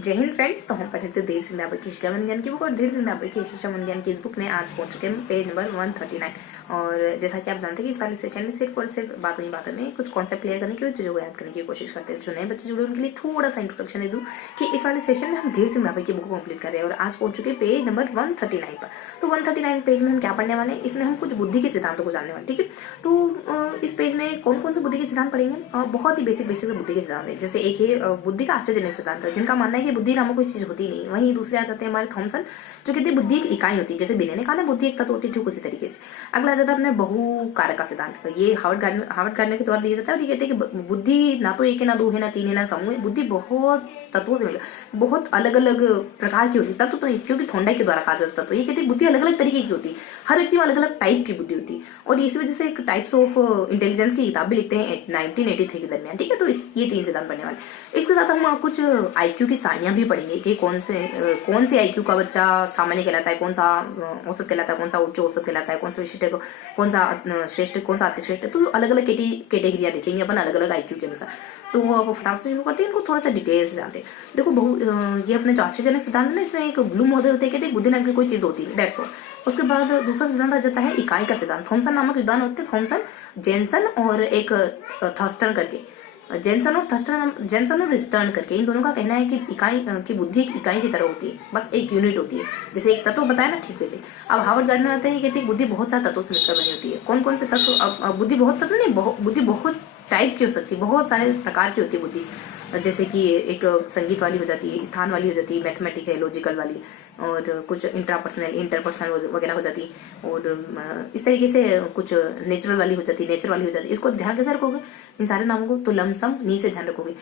जय हिंद फ्रेंड्स। तो हम पढ़े थे धीर सिंह नाबर की शिक्षा विज्ञान की बुक, और धीर सिंह नाबर की शिक्षा विज्ञान की इस बुक में आज पहुंच चुके हैं पेज नंबर 139। और जैसा कि आप जानते हैं कि इस वाले सेशन में सिर्फ और सिर्फ बातों ही बातों में कुछ कॉन्सेप्ट क्लियर करने की, चीजों को याद करने की कोशिश करते हैं। जो नए बच्चे जुड़े उनके लिए थोड़ा सा इंट्रोडक्शन दे दूं कि इस वाले सेशन में हम धीर सिंह नाबर की बुक कंप्लीट कर रहे हैं और आज पहुंच चुके हैं पेज नंबर 139 पर। तो 139 पेज में हम क्या पढ़ने वाले हैं, इसमें हम कुछ बुद्धि के सिद्धांतों को जानने वाले। ठीक है, तो इस पेज में कौन कौन से बुद्धि के सिद्धांत पढ़ेंगे? बहुत ही बेसिक बेसिक बुद्धि के सिद्धांत है। जैसे एक है बुद्धि का आश्चर्यजनक सिद्धांत है, जिनका मानना है कि बुद्धि नामक कोई चीज होती नहीं। वहीं दूसरे आ जाते हैं हमारे थॉमसन, जो कहते हैं बुद्धि एक इकाई होती है। जैसे बिना ने कहा ना, बुद्धि एक तत्व होती है, ठीक उसी तरीके से। अगला आ जाता है अपने बहुकारक का सिद्धांत। तो ये हार्वर्ड गार्डनर के द्वारा दिया जाता है और ये कहते हैं कि बुद्धि ना तो एक है, ना दो है, ना तीन है, ना समूह है। बुद्धि बहुत तत्वों से मिलेगा, बहुत अलग अलग प्रकार की होती है। तत्व तो नहीं, क्योंकि थोंडाई के द्वारा कहा जाता है। तो ये कहते हैं बुद्धि अलग अलग तरीके की होती है, हर व्यक्ति में अलग अलग टाइप की बुद्धि होती है। और इसी वजह से एक टाइप्स ऑफ इंटेलिजेंस की किताब भी लिखते हैं 1983 के दरमियान। ठीक है, तो ये तीन सिद्धांत पढ़ने वाले। इसके साथ हम कुछ आईक्यू की सारणियां भी पढ़ेंगे कि कौन से आईक्यू का बच्चा सामान्य कहलाता है, कौन सा औसत कहलाता है, कौन सा उच्च औसत कहलाता है, कौन सा विशिष्ट, कौन सा श्रेष्ठ, कौन सा अतिश्रेष्ठ। तो अलग अलग कैटेगरियां देखेंगे अपन अलग अलग आईक्यू के अनुसार। तो वो फटाफट से शुरू करते हैं, इनको थोड़ा सा डिटेल से जानते हैं। देखो ये अपने जो आश्चर्यजनक सिद्धांत है ना, इसमें एक ब्लूम महोदय होते हैं, कहते हैं बुद्धि नाम की कोई चीज होती है, दैट्स ऑल। उसके बाद दूसरा सिद्धांत आ जाता है इकाई का सिद्धांत। थॉमसन नामक विद्वान होते हैं, थॉमसन, जेनसन और एक थर्स्टन करके, जेनसन और स्टर्न करके। इन दोनों का कहना है कि इकाई की बुद्धि एक इकाई की तरह होती है, बस एक यूनिट होती है। जैसे एक तत्व बताया ना, ठीक वैसे। अब हार्वर्ड गार्डनर आते हैं, कहते हैं बुद्धि बहुत सारे तत्वों से मिलकर बनी होती है। कौन कौन से तत्व? अब बुद्धि बहुत तत्व नहीं, बुद्धि बहुत टाइप की हो सकती है, बहुत सारे प्रकार की होती है बुद्धि। जैसे कि एक संगीत वाली हो जाती है, स्थान वाली हो जाती है, मैथमेटिक है, लॉजिकल वाली, और कुछ इंटरपर्सनल वगैरह हो जाती है। और इस तरीके से कुछ नेचुरल वाली हो जाती है, इसको ध्यान कैसे रखोगे इन सारे नामों को? तो लम सम नी से ध्यान रखोगे,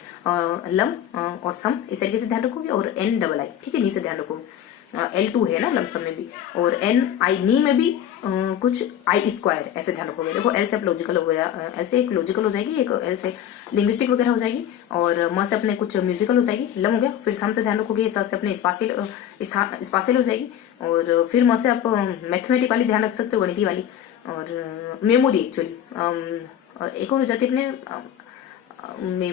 लम और सम इस तरीके से ध्यान रखोगे, और एन डबल आई, ठीक है, नी से ध्यान रखोगे। L2 है ना लमसम में भी, और एन आई नी में भी कुछ आई स्क्वायर ऐसे ध्यान रखोगे। देखो एल से अब लॉजिकल हो गया, एल से एक लॉजिकल हो जाएगी, एक एल से लिंग्विस्टिक वगैरह हो जाएगी, और म से अपने कुछ म्यूजिकल हो जाएगी, लम हो गया। फिर सम से ध्यान रखोगे, स से अपने स्पासियल हो जाएगी, और फिर म से आप मैथमेटिक वाली ध्यान रख सकते हो, गणितीय वाली, और मेमोरी एक्चुअली एक और हो जाती है अपने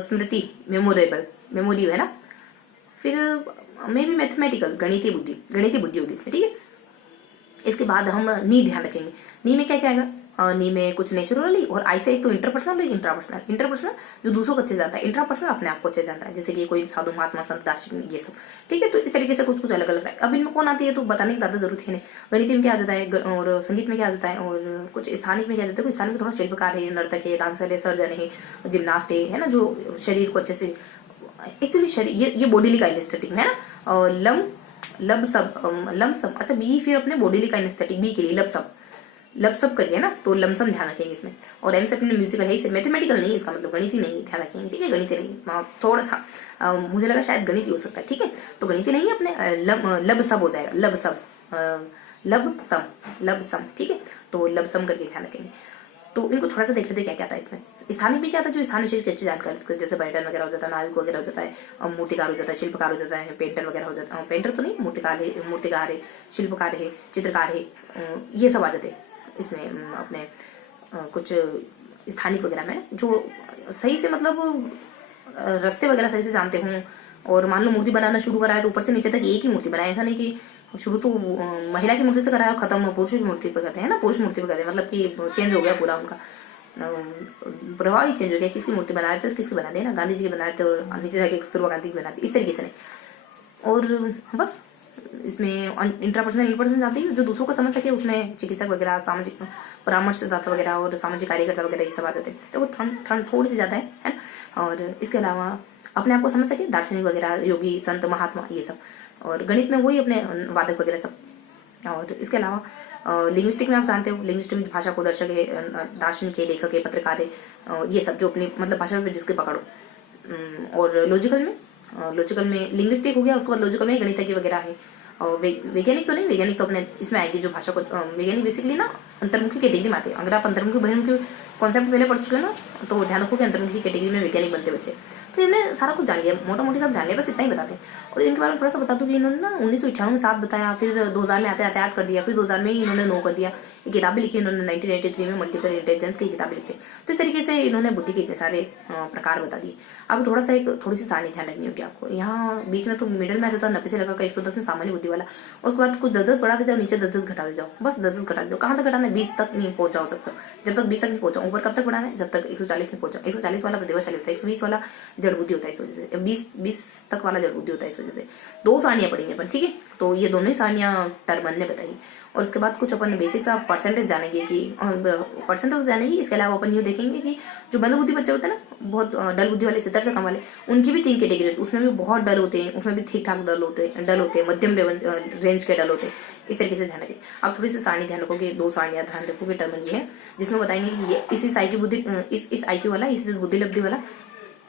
स्मृति, मेमोरी है ना। फिर मे भी मैथमेटिकल, गणितीय बुद्धि होगी इसमें, ठीक है। इसके बाद हम नी ध्यान रखेंगे। नी में क्या क्या आएगा? नी में कुछ नेचुरली, और आई से एक तो इंटरपर्सनल, एक इंटरपर्सनल जो दूसरों को अच्छे से जानता है, इंट्रापर्सनल अपने आप को अच्छे से जानता है, जैसे कि कोई साधु महात्मा संत दार्शनिक ये सब, ठीक है। तो इस तरीके से कुछ कुछ अलग अलग है। अब इनमें कौन आती है तो बताने की ज्यादा जरूरत है नहीं। गणित में क्या आ जाता है, और संगीत में क्या आ जाता है, और कुछ स्थानिक में क्या आ जाता है। स्थानिक में थोड़ा शिल्पकार है, नर्तक है, डांसर है, सर्जन है, जिम्नास्ट है ना, जो शरीर को अच्छे से, एक्चुअली शरीर, ये बॉडी का एनेस्थेटिक में है ना। और लम सब, अच्छा बी, फिर अपने बॉडी का एनेस्थेटिक बी के लिए लब सब करिए ना, तो लमसम ध्यान रखेंगे इसमें। और एम से अपने म्यूजिकल है, इसे मैथमेटिकल नहीं, इसका मतलब गणित ही नहीं, ध्यान रखेंगे, ठीक है। गणित नहीं, थोड़ा सा मुझे लगा शायद गणित ही हो सकता है, ठीक है। तो गणित नहीं अपने लब सब हो जाएगा, लब सम, ठीक है। तो लब सम करके ध्यान रखेंगे। तो इनको थोड़ा सा देख लेते क्या क्या था इसमें। स्थानिक भी क्या था, जो स्थान विशेष की अच्छी जानकारी, जैसे पर्यटन वगैरह हो जाता है, नाविक वगैरह हो जाता है, मूर्तिकार हो जाता है, शिल्पकार हो जाता है, पेंटर वगैरह हो जाता है, पेंटर तो नहीं, मूर्तिकार है, शिल्पकार है, चित्रकार है, ये सब आ जाते हैं इसमें अपने कुछ स्थानिक वगैरह में, जो सही से मतलब रास्ते वगैरह सही से जानते हों। और मान लो मूर्ति बनाना शुरू करा है तो ऊपर से नीचे तक एक ही मूर्ति बनाए, ऐसा नहीं कि शुरू तो महिला की मूर्ति से कराया, खत्म पुरुष की मूर्ति पे करते हैं ना, पुरुष मूर्ति पे करते हैं, मतलब कि चेंज हो गया पूरा उनका प्रभाव ही चेंज हो गया, किसकी मूर्ति बना रहे थे और किसकी बनाते हैं ना, गांधी जी की बना रहे थे और नीचे जाके कस्तूरबा गांधी की बनाते, इस तरीके से नहीं। और बस इसमें इंटरपर्सनल जानते हैं, जो दूसरों को समझ सके, उसमें चिकित्सक वगैरह, सामाजिक परामर्शदाता वगैरह और सामाजिक कार्यकर्ता वगैरह ये सब आ जाते हैं। तो वो ठंड थोड़ी सी ज्यादा है ना। और इसके अलावा अपने आप को समझ सके, दार्शनिक वगैरह, योगी, संत, महात्मा, ये सब। और गणित में वही अपने वादक वगैरह सब। और इसके अलावा लिंग्विस्टिक में आप जानते हो, लिंग्विस्टिक में भाषा को दर्शक है, दार्शनिक है, लेखक है, पत्रकार है, ये सब जो अपनी मतलब भाषा पे जिसके पकड़ो। और लॉजिकल में लिंग्विस्टिक हो गया, उसके बाद लॉजिकल में गणितज्ञ वगैरह है। और वैज्ञानिक तो नहीं, वैज्ञानिक तो अपने इसमें आएगी, जो भाषा को, वैज्ञानिक बेसिकली ना अंतर्मुखी कैटेगरी में आते हैं। अगर आप अंतर्मुखी बहिर्मुखी कॉन्सेप्ट पहले पढ़ चुके हो ना, तो ध्यान रखो कि अंतर्मुखी कैटेगरी में वैज्ञानिक बनते बच्चे। तो इन्होंने सारा कुछ जान लिया, मोटा मोटी सब जान लिया, बस इतना ही बताते हैं। और इनके बारे में थोड़ा सा बता दूं कि इन्होंने ना 1998 में 7 बताया, फिर 2000 में आते आते 8 कर दिया, फिर 2000 में ही इन्होंने 9 कर दिया। ये किताबें लिखी इन्होंने 1983 में, मल्टीपल इंटेलिजेंस की किताबें लिखी। तो इस तरीके से इन्होंने बुद्धि के इतने सारे प्रकार बता दिए। अब थोड़ा सा एक थोड़ी सी सारणी ध्यान रखनी होगी आपको। यहाँ बीच में तो मिडिल में आ जाता है 90 से लगाकर 110 में सामान्य बुद्धि वाला। उसके बाद कुछ 10-10 बढ़ाते जाओ, नीचे 10-10 घटाते जाओ, बस 10-10 घटाते जाओ। कहाँ तक घटाना है? 20 तक नहीं पहुंच जाओ सकते। जब तक 20 तक नहीं पहुंचा, ऊपर कब तक बढ़ाना है? जब तक 140 नहीं पहुंचा। 140 वाला प्रतिभाशाली होता है, 120 वाला जड़ बुद्धि होता है इस वजह से, 20 तक वाला जड़ बुद्धि होता है इस वजह से। 2 सारणियां पढ़ेंगे अपन, ठीक है। तो ये दोनों ही सारणियां टर्मन ने बताई। और उसके बाद कुछ अपन बेसिक सा परसेंटेज जानेंगे कि परसेंटेज जानेंगे। इसके अलावा अपन ये देखेंगे कि जो मंद बुद्धि बच्चे होते हैं ना, बहुत डल बुद्धि वाले, 70 से कम वाले, उनकी भी 3 कैटेगरी होती है। उसमें भी बहुत डल होते हैं, उसमें भी ठीक ठाक डल होते हैं, मध्यम रेंज के डल होते हैं। इस तरीके से ध्यान रखें। आप थोड़ी सी सारणी ध्यान रखोगे, 2 सारणियां ध्यान रखोगे टर्मन ये है, जिसमें बताएंगे कि ये इस IQ बुद्धि, इस IQ वाला, इस बुद्धि लब्धि वाला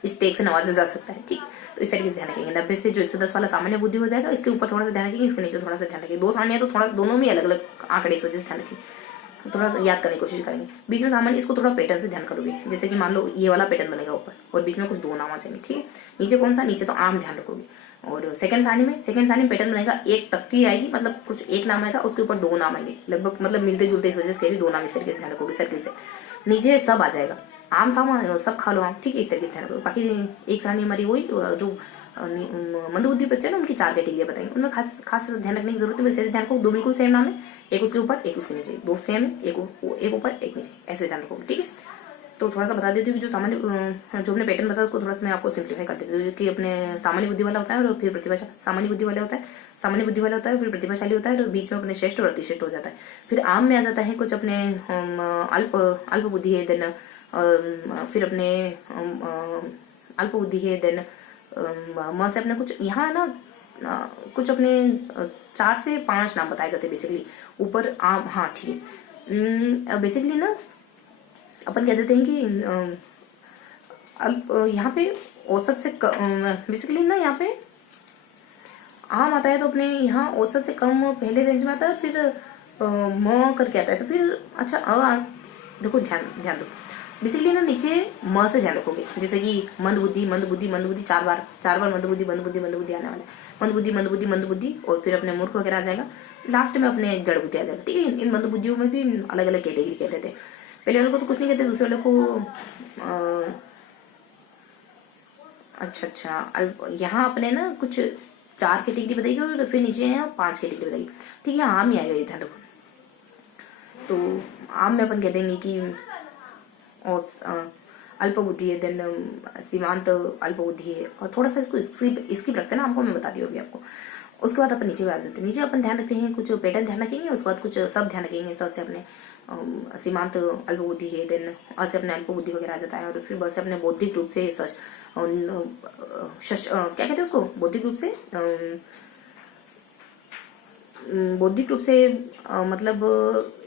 इस टेक से नवाजा जा सकता है, ठीक। तो इस तरीके से ध्यान रखेंगे। 90 से जो 110 वाला सामान्य बुद्धि हो जाएगा, इसके ऊपर थोड़ा सा ध्यान रखेंगे, इसके नीचे थोड़ा सा ध्यान रखेंगे। 2 सारणियां तो थोड़ा दोनों में अलग अलग आंकड़े, इस वजह से ध्यान रखेंगे। थोड़ा सा याद करने की कोशिश करेंगे। बीच में सामान्य, इसको थोड़ा पैटर्न से ध्यान करोगे। जैसे कि मान लो ये वाला पैटर्न बनेगा ऊपर, और बीच में कुछ 2 नाम आ जाएंगे, ठीक है। नीचे कौन सा? नीचे तो आम ध्यान रखोगे। और सेकंड सारणी में पैटर्न बनेगा, एक तख्ती आएगी, मतलब कुछ एक नाम आएगा, उसके ऊपर 2 नाम आएंगे, लगभग मतलब मिलते जुलते, इस वजह से 2 नाम इस तरीके से ध्यान रखोगे सर्किल से। नीचे सब आ जाएगा, आम था सब खा लो आम, ठीक है। इस तरीके से ध्यान रखोगे। बाकी एक सारणी हमारी वही जो मंदबुद्धि बच्चे ना, उनकी 4 कैटेगरी बताएंगे। उनमें खास ध्यान रखने की जरूरत है। वैसे ध्यान रखो, 2 बिल्कुल सेम नाम है, एक उसके ऊपर एक उसके नीचे, 2 सेम है, एक ऊपर एक नीचे, ऐसे ध्यान रखोगे, ठीक है। तो थोड़ा सा बता देती हूँ कि जो हमने पैटर्न बताया उसको थोड़ा सा मैं आपको सिंप्लीफाई कर देती हूँ। कि अपने सामान्य बुद्धि वाला होता है, और फिर प्रतिभाशाली, सामान्य बुद्धि वाला होता है, फिर प्रतिभाशाली होता है, और बीच में अपने श्रेष्ठ और अतिश्रेष्ठ हो जाता है। फिर आम में आ जाता है कुछ अपने अल्प बुद्धि है, देन फिर अपने अल्प बुद्धि है, देन म से अपने कुछ यहाँ ना कुछ अपने 4 से 5 नाम बताए जाते बेसिकली ऊपर आम, हाँ ठीक है। बेसिकली ना अपन कह देते हैं कि यहाँ पे औसत से बेसिकली ना यहाँ पे आम आता है, तो अपने यहाँ औसत से कम पहले रेंज में आता है, फिर म करके आता है, तो फिर अच्छा देखो ध्यान दो। बेसिकली ना नीचे म से ध्यान रखोगे। जैसे कि मंद बुद्धि 4 बार मंद बुद्धि आने वाला है। मंद बुद्धि और फिर अपने मूर्ख वगैरह आ जाएगा। लास्ट में अपने जड़ बुद्धि आ जाएगा, ठीक है। इन मंद बुद्धियों में भी अलग अलग कैटेगरी कहते थे। पहले वाले को तो कुछ नहीं कहते, दूसरे वाले को अच्छा यहाँ अपने ना कुछ 4 कैटेगरी बताइएगा, और फिर नीचे यहाँ 5 कैटेगरी बताइए, ठीक है। आम ही आएगा, ये ध्यान रखो। तो आम में अपन कह देंगे कि और अल्प बुद्धि है, देन सीमांत अल्प बुद्धि है, और थोड़ा सा इसको स्किप रखते हैं ना, हमको मैं बताती हूँ अभी आपको। उसके बाद अपन नीचे आ जाते हैं। नीचे अपन ध्यान रखते हैं, कुछ पैटर्न ध्यान रखेंगे, उसके बाद कुछ सब ध्यान रखेंगे। स से अपने सीमांत अल्प बुद्धि है, देन अ से अपने अल्प बुद्धि वगैरह आ जाता है, और फिर ब से अपने बौद्धिक रूप से क्या कहते हैं उसको, बौद्धिक रूप से मतलब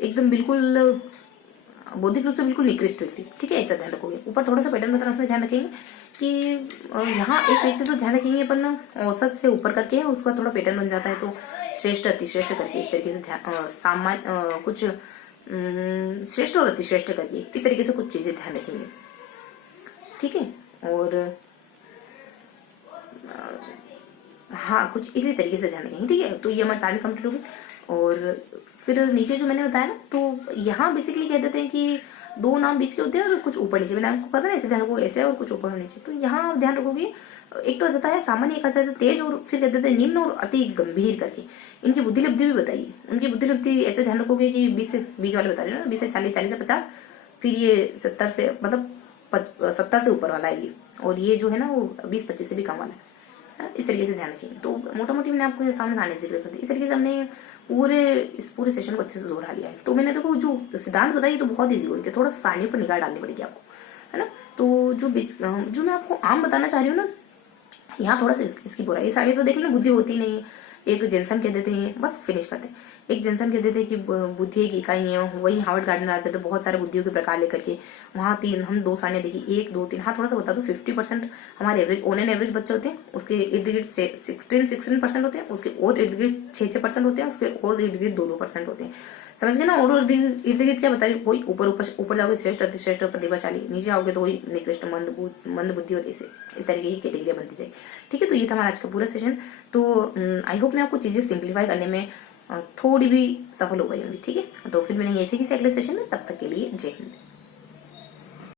एकदम बिल्कुल बौद्धिक रूप से बिल्कुल निकृष्ट व्यक्ति, ठीक है। ऐसा ध्यान रखोगे। ऊपर थोड़ा सा पैटर्न बताना, उसमें ध्यान रखेंगे कि यहाँ एक व्यक्ति तो ध्यान रखेंगे अपन औसत से ऊपर करके, उसके बाद थोड़ा पैटर्न बन जाता है, तो श्रेष्ठ अतिश्रेष्ठ करके इस तरीके से ध्यान सामान्य कुछ श्रेष्ठ और अतिश्रेष्ठ करके इस तरीके से कुछ चीजें ध्यान रखेंगे, ठीक है। और हाँ कुछ इसी तरीके से ध्यान रखेंगे, ठीक है। तो ये हमारी सारी कंप्लीट होगी। और फिर नीचे जो मैंने बताया ना, तो यहाँ बेसिकली कह देते हैं कि 2 नाम बीच के होते हैं और कुछ ऊपर नीचे। मैंने आपको पता है ऐसे ध्यान रखोगे, ऐसे और कुछ ऊपर और नीचे। तो यहाँ ध्यान रखोगे, एक तो आ जाता है सामान्य, एक आ जाता है तेज, और फिर कह देते हैं निम्न और अति गंभीर करके। इनकी बुद्धि लब्धि भी बताइए। उनकी बुद्धि लब्धि ऐसे ध्यान रखोगे कि 20 वाले बता रहे ना, 20 से 40, 40 से 50, फिर ये 70 से मतलब 70 से ऊपर वाला है ये, और ये जो है ना वो 20-25 से भी कम वाला है। इस तरीके से ध्यान रखेंगे। तो मोटा मोटी मैंने आपको सामने आने जिक्र कर दिया। इस तरीके से हमने इस पूरे सेशन को अच्छे से दोहरा लिया है। तो मैंने देखो जो सिद्धांत बताई तो बहुत ईजी हुई थी, थोड़ा सा सारणियों पर निगाह डालनी पड़ेगी आपको, है ना। तो जो मैं आपको आम बताना चाह रही हूँ ना, यहाँ थोड़ा सा इसकी बुराई। ये साड़ी तो देख लो बुद्धि होती नहीं है, एक जेंसन कह देते हैं, बस फिनिश करते हैं। एक जेंसन कह देते हैं कि बुद्धि की इकाई है। वही हार्वर्ड गार्डनर आ जाते बहुत सारे बुद्धियों के प्रकार लेकर के। वहाँ 3 हम 2 सारणियां देखी, 1 2 3। हाँ थोड़ा सा बता दो, 50% हमारे एवरेज ऑन एन एवरेज बच्चे होते हैं, उसके इर्द गिर्द 16% होते हैं, उसके और इर्द गिर्द 6% होते हैं, फिर और इर्द गिर्द 2% होते हैं। समझ गए ना। और इर्द गिर्द क्या बताइए, वही ऊपर जाओगे श्रेष्ठ अतिश्रेष्ठ प्रतिभाशाली, नीचे आओगे तो वही निकृष्ट मंद बुद्धि, और इस तरीके की कैटेगरी बनती जाएगी, ठीक है। तो ये था हमारा आज का पूरा सेशन। तो आई होप मैं आपको चीजें सिंप्लीफाई करने में थोड़ी भी सफल हो गई होंगी। ठीक है, तो फिर मिलेंगे इसी किसी अगले सेशन में, तब तक के लिए जय हिंद।